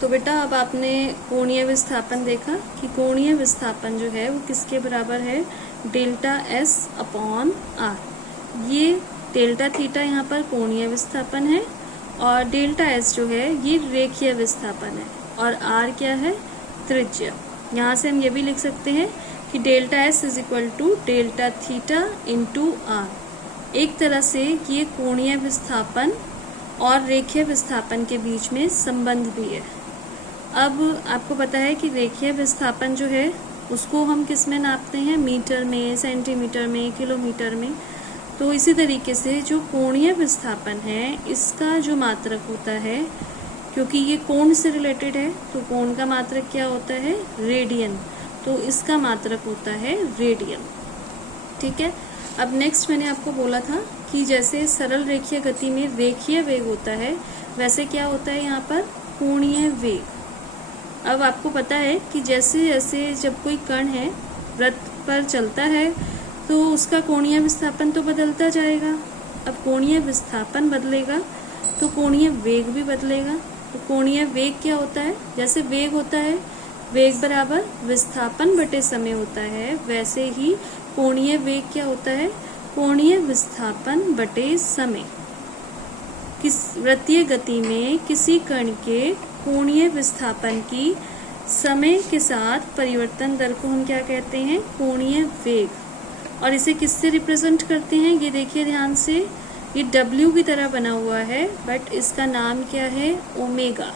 तो बेटा अब आपने कोणीय विस्थापन देखा कि कोणीय विस्थापन जो है वो किसके बराबर है, डेल्टा एस अपॉन आर। ये डेल्टा थीटा यहाँ पर कोणीय विस्थापन है और डेल्टा एस जो है ये रेखीय विस्थापन है और आर क्या है, त्रिज्या। यहाँ से हम ये भी लिख सकते हैं कि delta S is equal to delta theta into R. एक तरह से ये कोणीय विस्थापन और रेखीय विस्थापन के बीच में संबंध भी है। अब आपको पता है कि रेखीय विस्थापन जो है उसको हम किस में नापते हैं, मीटर में, सेंटीमीटर में, किलोमीटर में। तो इसी तरीके से जो कोणीय विस्थापन है इसका जो मात्रक होता है, क्योंकि ये कोण से रिलेटेड है तो कोण का मात्रक क्या होता है, रेडियन। तो इसका मात्रक होता है रेडियन। ठीक है। अब नेक्स्ट मैंने आपको बोला था कि जैसे सरल रेखीय गति में रेखीय वेग होता है वैसे क्या होता है यहाँ पर, कोणीय वेग। अब आपको पता है कि जैसे जैसे जब कोई कण है वृत्त पर चलता है तो उसका कोणीय विस्थापन तो बदलता जाएगा। अब कोणीय विस्थापन बदलेगा तो कोणीय वेग भी बदलेगा। तो कोणीय वेग क्या होता है, जैसे वेग होता है वेग बराबर विस्थापन बटे समय होता है, वैसे ही कोणीय वेग क्या होता है, कोणीय विस्थापन बटे समय। किस वृत्तीय गति में किसी कण के कोणीय विस्थापन की समय के साथ परिवर्तन दर को हम क्या कहते हैं, कोणीय वेग। और इसे किससे रिप्रेजेंट करते हैं, ये देखिए ध्यान से, ये W की तरह बना हुआ है बट इसका नाम क्या है, ओमेगा।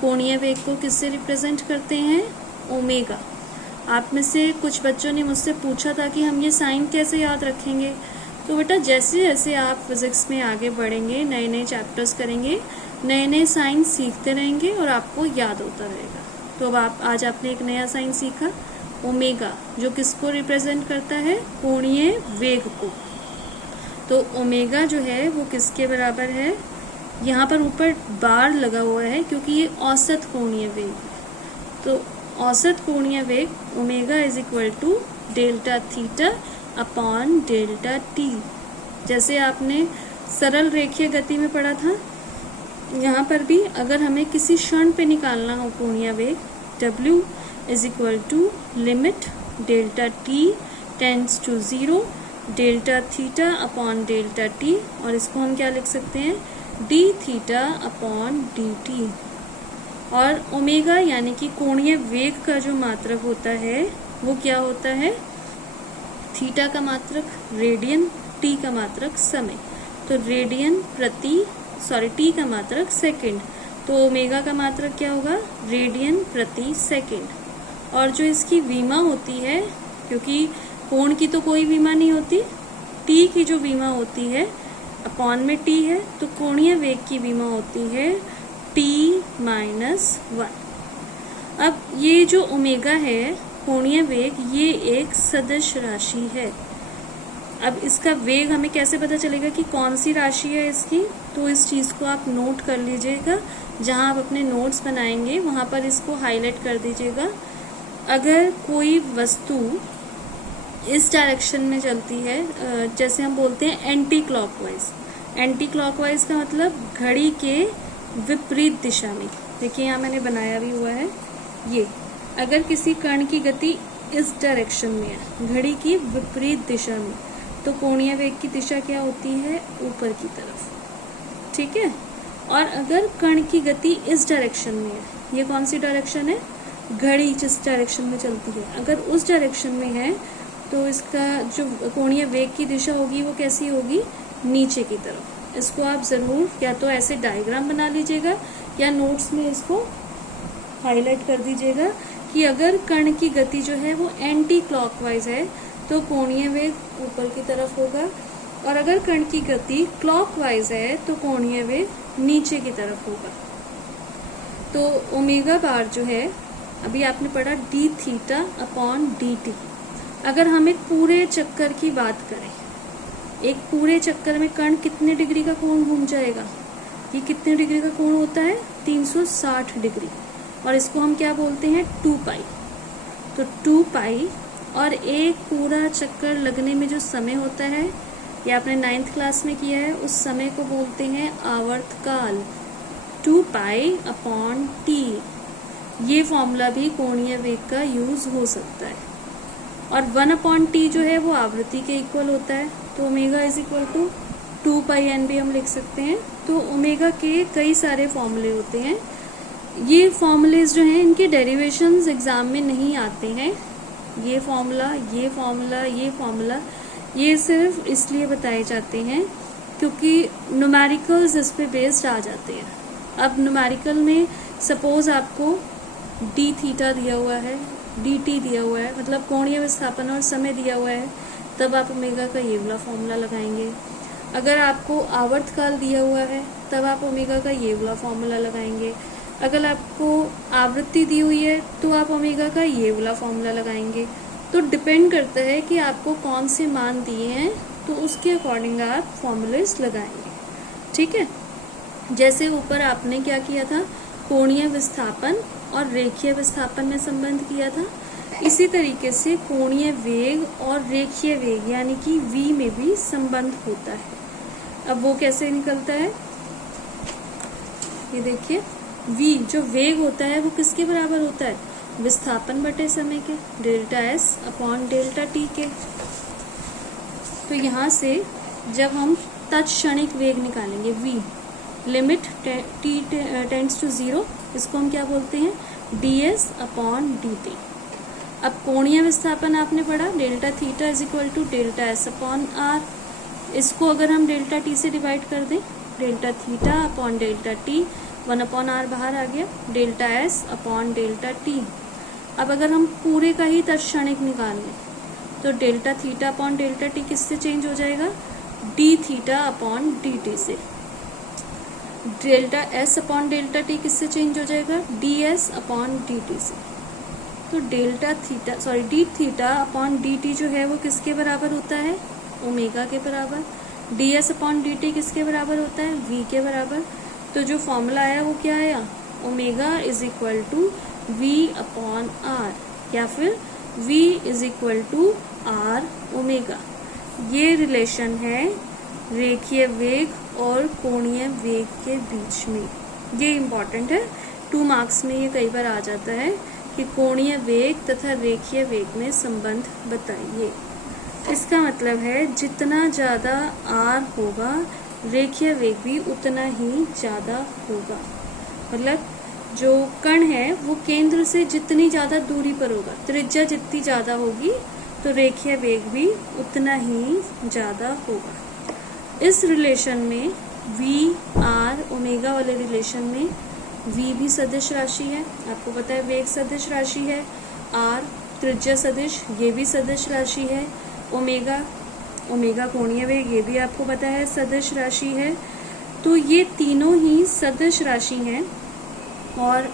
कोणीय वेग को किससे रिप्रेजेंट करते हैं, ओमेगा। आप में से कुछ बच्चों ने मुझसे पूछा था कि हम ये साइन कैसे याद रखेंगे। तो बेटा जैसे जैसे आप फिजिक्स में आगे बढ़ेंगे, नए नए चैप्टर्स करेंगे, नए नए साइन सीखते रहेंगे और आपको याद होता रहेगा। तो अब आज आपने एक नया साइन सीखा, ओमेगा, जो किसको रिप्रेजेंट करता है, कोणीय वेग को। तो ओमेगा जो है वो किसके बराबर है, यहाँ पर ऊपर बार लगा हुआ है क्योंकि ये औसत कोणीय वेग है। तो औसत कोणीय वेग omega is equal to delta theta upon delta T. जैसे आपने सरल रेखीय गति में पढ़ा था, यहाँ पर भी अगर हमें किसी क्षण पे निकालना हो कोणीय वेग, W इज इक्वल टू limit delta T tends to 0 delta theta upon delta T, और इसको हम क्या लिख सकते हैं, D theta upon D T. और ओमेगा यानी कि कोणीय वेग का जो मात्रक होता है वो क्या होता है, थीटा का मात्रक रेडियन, टी का मात्रक समय। तो रेडियन टी का मात्रक सेकंड, तो ओमेगा का मात्रक क्या होगा, रेडियन प्रति सेकंड। और जो इसकी विमा होती है, क्योंकि कोण की तो कोई विमा नहीं होती, टी की जो विमा होती है अपॉन में टी है, तो कोणीय वेग की विमा होती है t-1। अब ये जो ओमेगा है कोणीय वेग, ये एक सदिश राशि है। अब इसका वेग हमें कैसे पता चलेगा कि कौन सी राशि है इसकी, तो इस चीज़ को आप नोट कर लीजिएगा, जहाँ आप अपने नोट्स बनाएंगे वहाँ पर इसको हाईलाइट कर दीजिएगा। अगर कोई वस्तु इस डायरेक्शन में चलती है, जैसे हम बोलते हैं एंटी क्लॉकवाइज, एंटी क्लॉकवाइज का मतलब घड़ी के विपरीत दिशा में। देखिए यहाँ मैंने बनाया भी हुआ है, ये अगर किसी कण की गति इस डायरेक्शन में है, घड़ी की विपरीत दिशा में, तो कोणीय वेग की दिशा क्या होती है, ऊपर की तरफ। ठीक है। और अगर कण की गति इस डायरेक्शन में है, ये कौन सी डायरेक्शन है, घड़ी जिस डायरेक्शन में चलती है, अगर उस डायरेक्शन में है तो इसका जो कोणीय वेग की दिशा होगी वो कैसी होगी, नीचे की तरफ। इसको आप ज़रूर या तो ऐसे डायग्राम बना लीजिएगा या नोट्स में इसको हाईलाइट कर दीजिएगा कि अगर कण की गति जो है वो एंटी क्लॉकवाइज है तो कोणीय वेग ऊपर की तरफ होगा, और अगर कण की गति क्लॉकवाइज है तो कोणीय वेग नीचे की तरफ होगा। तो ओमेगा बार जो है, अभी आपने पढ़ा D theta upon D T. अगर हम एक पूरे चक्कर की बात करें, एक पूरे चक्कर में कण कितने डिग्री का कोण घूम जाएगा, ये कितने डिग्री का कोण होता है, 360 डिग्री, और इसको हम क्या बोलते हैं, 2 पाई। तो 2 पाई और एक पूरा चक्कर लगने में जो समय होता है, ये आपने 9th क्लास में किया है, उस समय को बोलते हैं आवर्तकाल। 2 पाई अपॉन टी ये फॉर्मूला भी कोणीय वेग का यूज हो सकता है। और 1/t जो है वो आवृत्ति के इक्वल होता है, तो omega is equal to 2πn भी हम लिख सकते हैं। तो ओमेगा के कई सारे फॉर्मूले होते हैं। ये फॉर्मूलेज जो हैं इनके डेरिवेशंस एग्जाम में नहीं आते हैं। ये फॉर्मूला, ये फॉर्मूला, ये फॉर्मूला, ये सिर्फ इसलिए बताए जाते हैं क्योंकि न्यूमेरिकल्स इस पे बेस्ड आ जाते हैं। अब न्यूमेरिकल में सपोज आपको डी थीटा दिया हुआ है, डी टी दिया हुआ है, मतलब कोणीय विस्थापन और समय दिया हुआ है, तब आप ओमेगा का ये वाला फॉर्मूला लगाएंगे। अगर आपको आवर्तकाल दिया हुआ है तब आप ओमेगा का ये वाला फॉर्मूला लगाएंगे। अगर आपको आवृत्ति दी हुई है तो आप ओमेगा का ये वाला फॉर्मूला लगाएंगे। तो डिपेंड करता है कि आपको कौन से मान दिए हैं, तो उसके अकॉर्डिंग आप फॉर्मूलेस लगाएंगे। ठीक है, जैसे ऊपर आपने क्या किया था, कोणीय विस्थापन और रेखीय विस्थापन में संबंध किया था, इसी तरीके से कोणीय वेग और रेखीय वेग यानी कि v में भी संबंध होता है। अब वो कैसे निकलता है, ये देखिए, v जो वेग होता है वो किसके बराबर होता है, विस्थापन बटे समय के, delta s upon delta t के। तो यहाँ से जब हम तत्क्षणिक वेग निकालेंगे v, limit t tends to 0, इसको हम क्या बोलते हैं, ds अपॉन dt। अब कोणीय विस्थापन आपने पढ़ा, delta theta is equal to delta s upon r। इसको अगर हम डेल्टा t से डिवाइड कर दें, delta theta upon delta t, 1/r बाहर आ गया, delta s upon delta t। अब अगर हम पूरे का ही तत्क्षणिक निकाल लें तो delta theta upon delta t किससे चेंज हो जाएगा, D theta upon D T से। Delta s upon delta t किससे चेंज हो जाएगा, D S upon D T से। तो D theta upon D T जो है वो किसके बराबर होता है, ओमेगा के बराबर। D S upon D T किसके बराबर होता है, v के बराबर। तो जो फॉर्मूला आया वो क्या आया, omega is equal to v upon r, या फिर v is equal to r omega. ये रिलेशन है रेखीय वेग और कोणीय वेग के बीच में। ये इम्पॉर्टेंट है, 2 मार्क्स में ये कई बार आ जाता है कि कोणीय वेग तथा रेखीय वेग में संबंध बताइए। इसका मतलब है जितना ज़्यादा r होगा रेखीय वेग भी उतना ही ज़्यादा होगा। मतलब जो कण है वो केंद्र से जितनी ज़्यादा दूरी पर होगा, त्रिज्या जितनी ज़्यादा होगी तो रेखीय वेग भी उतना ही ज़्यादा होगा। इस रिलेशन में v r ओमेगा वाले रिलेशन में v भी सदिश राशि है, आपको पता है वेग सदिश राशि है, r त्रिज्या सदिश ये भी सदिश राशि है, ओमेगा कोणीय वेग ये भी आपको पता है सदिश राशि है। तो ये तीनों ही सदिश राशि हैं। और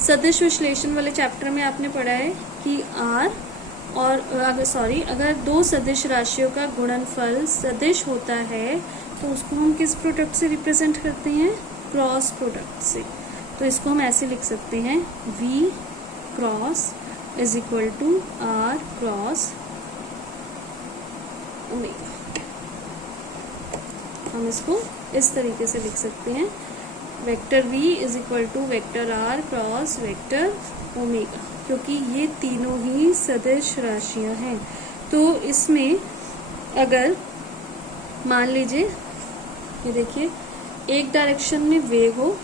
सदिश विश्लेषण वाले चैप्टर में आपने पढ़ा है कि r और अगर 2 सदिश राशियों का गुणनफल सदिश होता है तो उसको हम किस प्रोडक्ट से रिप्रेजेंट करते हैं, क्रॉस प्रोडक्ट से। तो इसको हम ऐसे लिख सकते हैं, v cross is equal to r cross omega. हम इसको इस तरीके से लिख सकते हैं, vector v is equal to vector r cross vector omega, क्योंकि ये तीनों ही सदिश राशियां हैं। तो इसमें अगर मान लीजिए, ये देखिए, एक डायरेक्शन में वेग हो,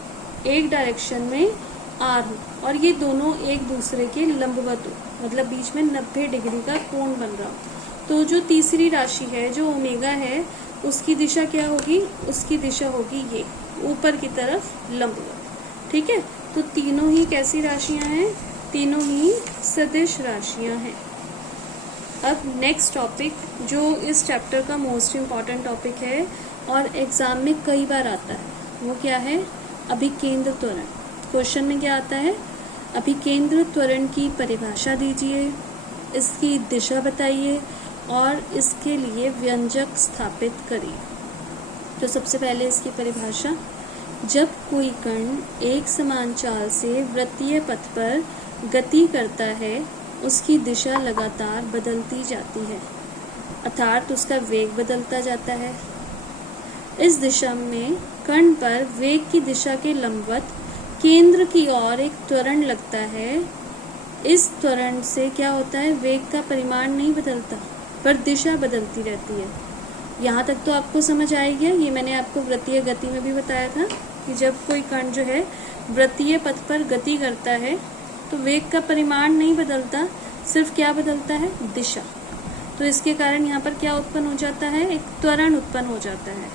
एक डायरेक्शन में r हो और ये दोनों एक दूसरे के लंबवत हो, मतलब बीच में 90 डिग्री का कोण बन रहा हो, तो जो तीसरी राशि है जो ओमेगा है उसकी दिशा क्या होगी, उसकी दिशा होगी ये ऊपर की तरफ लंबवत। ठीक है, तो तीनों ही कैसी राशियां हैं, तीनों ही सदिश राशियां हैं। अब नेक्स्ट टॉपिक जो इस चैप्टर का मोस्ट इम्पॉर्टेंट टॉपिक है और एग्जाम में कई बार आता है, वो क्या है, अभिकेंद्र त्वरण। क्वेश्चन में क्या आता है, अभिकेंद्र त्वरण की परिभाषा दीजिए, इसकी दिशा बताइए और इसके लिए व्यंजक स्थापित करिए। तो सबसे पहले इसकी परिभाषा, जब कोई कण एक समान चाल से वृत्तीय पथ पर गति करता है उसकी दिशा लगातार बदलती जाती है, अर्थात उसका वेग बदलता जाता है। इस दिशा में कण पर वेग की दिशा के लंबवत केंद्र की ओर एक त्वरण लगता है, इस त्वरण से क्या होता है, वेग का परिमाण नहीं बदलता पर दिशा बदलती रहती है। यहाँ तक तो आपको समझ आ गया। ये मैंने आपको वृत्तीय गति में भी बताया था कि जब कोई कण जो है वृत्तीय पथ पर गति करता है तो वेग का परिमाण नहीं बदलता, सिर्फ क्या बदलता है, दिशा। तो इसके कारण यहाँ पर क्या उत्पन्न हो जाता है, एक त्वरण उत्पन्न हो जाता है।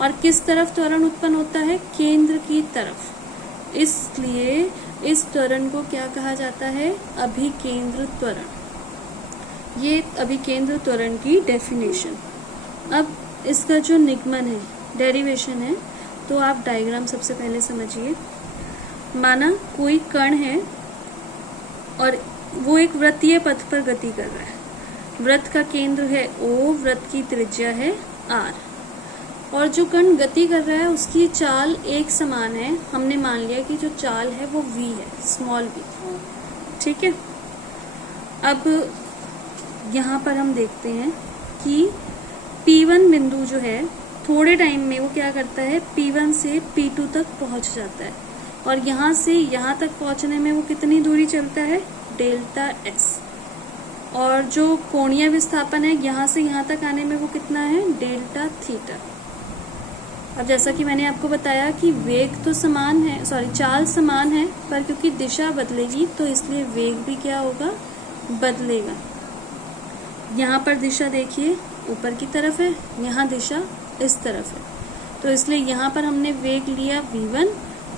और किस तरफ त्वरण उत्पन्न होता है, केंद्र की तरफ। इसलिए इस त्वरण को क्या कहा जाता है, अभिकेंद्र त्वरण। ये अभिकेंद्र त्वरण की डेफिनेशन। अब इसका जो निगमन है, डेरिवेशन है, तो आप डायग्राम सबसे पहले समझिए। माना कोई कण है और वो एक वृत्तीय पथ पर गति कर रहा है। वृत्त का केंद्र है O, वृत्त की त्रिज्या है R, और जो कण गति कर रहा है उसकी चाल एक समान है। हमने मान लिया कि जो चाल है वो v है, स्मॉल v, ठीक है। अब यहाँ पर हम देखते हैं कि P1 बिंदु जो है थोड़े टाइम में वो क्या करता है, P1 से P2 तक पहुँच जाता है, और यहाँ से यहाँ तक पहुँचने में वो कितनी दूरी चलता है, डेल्टा S। और जो कोणीय विस्थापन है यहाँ से यहाँ तक आने में वो कितना है, डेल्टा थीटा। अब जैसा कि मैंने आपको बताया कि वेग तो समान है, चाल समान है, पर क्योंकि दिशा बदलेगी तो इसलिए वेग भी क्या होगा, बदलेगा। यहाँ पर दिशा देखिए ऊपर की तरफ है, यहाँ दिशा इस तरफ है, तो इसलिए यहाँ पर हमने वेग लिया v1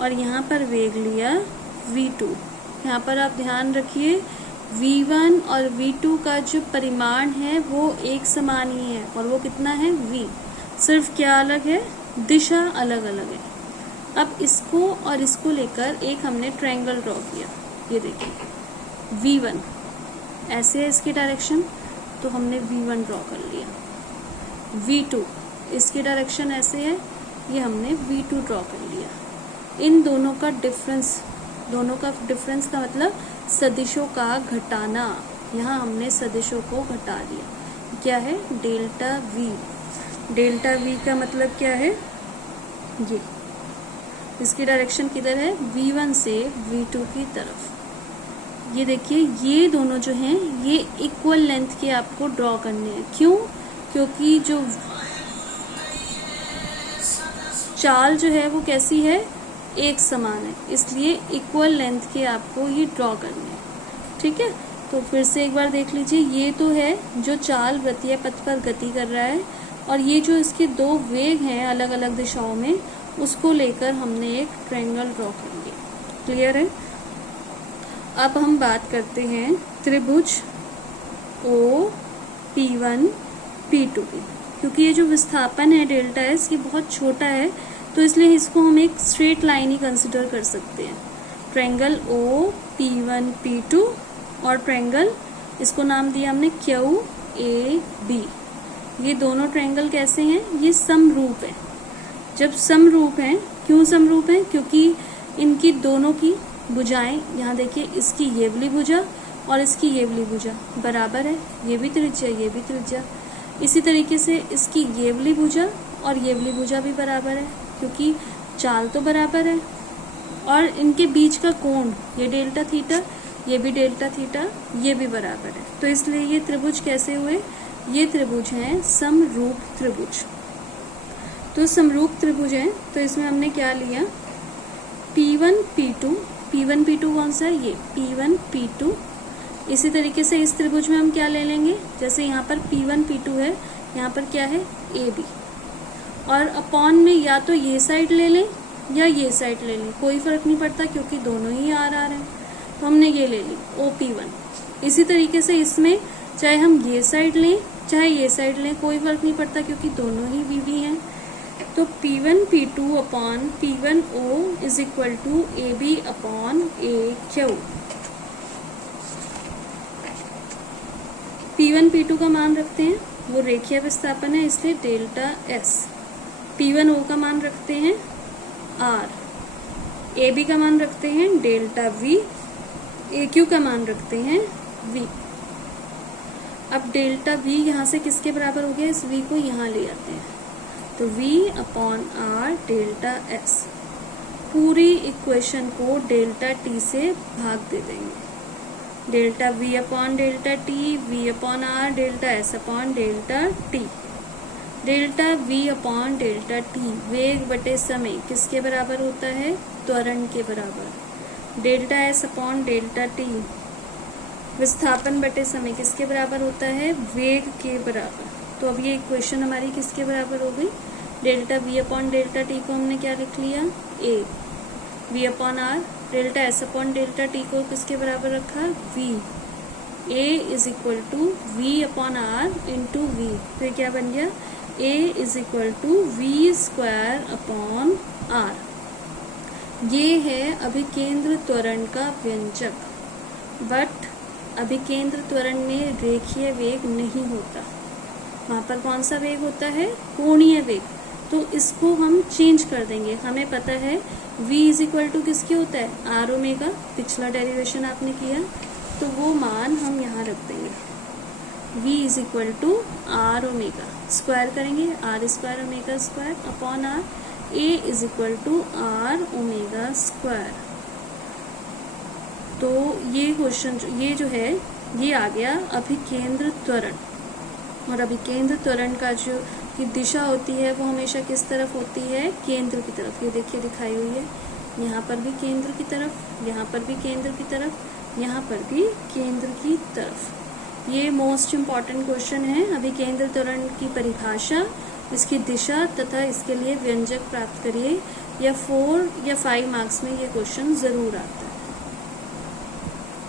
और यहाँ पर वेग लिया v2। यहाँ पर आप ध्यान रखिए v1 और v2 का जो परिमाण है वो एक समान ही है, और वो कितना है, v। सिर्फ क्या अलग है, दिशा अलग अलग है। अब इसको और इसको लेकर एक हमने ट्रायंगल ड्रॉ किया। ये देखिए v1 ऐसे है इसकी डायरेक्शन, तो हमने v1 ड्रॉ कर लिया। v2 इसकी डायरेक्शन ऐसे है, ये हमने v2 ड्रॉ कर लिया। इन दोनों का डिफरेंस का मतलब सदिशों का घटाना। यहाँ हमने सदिशों को घटा दिया। क्या है, डेल्टा v। डेल्टा v का मतलब क्या है, ये इसकी डायरेक्शन किधर है, v1 से v2 की तरफ। ये देखिए ये दोनों जो हैं ये इक्वल लेंथ के आपको ड्रॉ करने हैं। क्यों, क्योंकि जो चाल जो है वो कैसी है, एक समान है, इसलिए इक्वल लेंथ के आपको ये ड्रॉ करने हैं, ठीक है। तो फिर से एक बार देख लीजिए, ये तो है जो चाल वृत्तीय पथ पर गति कर रहा है, और ये जो इसके दो वेग हैं अलग अलग दिशाओं में, उसको लेकर हमने एक ट्रायंगल ड्रॉ कर लिया। क्लियर है। अब हम बात करते हैं त्रिभुज O P1 P2 की। क्योंकि ये जो विस्थापन है डेल्टा S ये बहुत छोटा है, तो इसलिए इसको हम एक स्ट्रेट लाइन ही कंसिडर कर सकते हैं। ट्रायंगल O P1 P2 और ट्रायंगल, इसको नाम दिया हमने QAB। ये दोनों ट्रायंगल कैसे हैं, ये समरूप है। जब समरूप हैं, क्यों समरूप हैं, क्योंकि इनकी दोनों की भुजाएं, यहाँ देखिए इसकी ये वाली भुजा और इसकी ये वाली भुजा बराबर है, ये भी त्रिज्या ये भी त्रिज्या। इसी तरीके से इसकी ये वाली भुजा और ये वाली भुजा भी बराबर है, क्योंकि चाल तो बराबर है। और इनके बीच का कोण, ये डेल्टा थीटा, ये भी डेल्टा थीटा, ये भी बराबर है। तो इसलिए ये त्रिभुज कैसे हुए, ये त्रिभुज हैं समरूप त्रिभुज। तो समरूप त्रिभुज हैं, तो इसमें हमने क्या लिया, P1 P2। P1 P2 कौन सा है, ये P1 P2। इसी तरीके से इस त्रिभुज में हम क्या ले लेंगे, जैसे यहाँ पर P1 P2 है, यहाँ पर क्या है AB, और अपॉन में या तो ये साइड ले लें या ये साइड ले लें, कोई फर्क नहीं पड़ता क्योंकि दोनों ही आर हैं। तो हमने ये ले ली OP1। इसी तरीके से इसमें चाहे हम ये साइड लें चाहे ये साइड लें, कोई फर्क नहीं पड़ता क्योंकि दोनों ही VB हैं। तो P1 P2 upon P1O is equal to AB upon AQ। P1 P2 का मान रखते हैं, वो रेखीय विस्थापन है इसलिए डेल्टा S। P1O का मान रखते हैं R। AB का मान रखते हैं डेल्टा V। AQ का मान रखते हैं V। अब डेल्टा V यहाँ से किसके बराबर हो गया, इस V को यहाँ ले आते हैं, तो V upon R delta S। पूरी इक्वेशन को डेल्टा टी से भाग दे देंगे। Delta V upon delta T, V upon R, delta S upon delta T. Delta V upon delta T वेग बटे समय किसके बराबर होता है? त्वरण के बराबर। Delta S upon delta T विस्थापन बटे समय किसके बराबर होता है? वेग के बराबर। तो अब ये इक्वेशन हमारी किसके बराबर हो गई? Delta V upon delta T को हमने क्या लिख लिया? A. V upon R, delta S upon delta T को किसके बराबर रखा? V. A is equal to V upon R into V. तो ये क्या बन गया? A is equal to V square upon R. ये है अभिकेंद्र त्वरण का व्यंजक। बट अभिकेंद्र त्वरण में रेखीय वेग नहीं होता, वहाँ पर कौन सा वेग होता है? कोणीय वेग। तो इसको हम चेंज कर देंगे। हमें पता है v इज इक्वल टू किसके होता है? Are omega. पिछला डेरिवेशन आपने किया, तो वो मान हम यहाँ रख देंगे। v is equal to R omega, square करेंगे R square omega square upon R. a is equal to R omega square. तो ये क्वेश्चन ये जो है ये आ गया अभिकेंद्र त्वरण। और अभिकेंद्र त्वरण का जो की दिशा होती है वो हमेशा किस तरफ होती है? केंद्र की तरफ। ये देखिए दिखाई हुई है, यहाँ पर भी केंद्र की तरफ, यहाँ पर भी केंद्र की तरफ, यहाँ पर भी केंद्र की तरफ। ये मोस्ट इम्पॉर्टेंट क्वेश्चन है। अभिकेंद्र त्वरण की परिभाषा, इसकी दिशा तथा इसके लिए व्यंजक प्राप्त करिए। या 4 या 5 मार्क्स में ये क्वेश्चन जरूर आता है।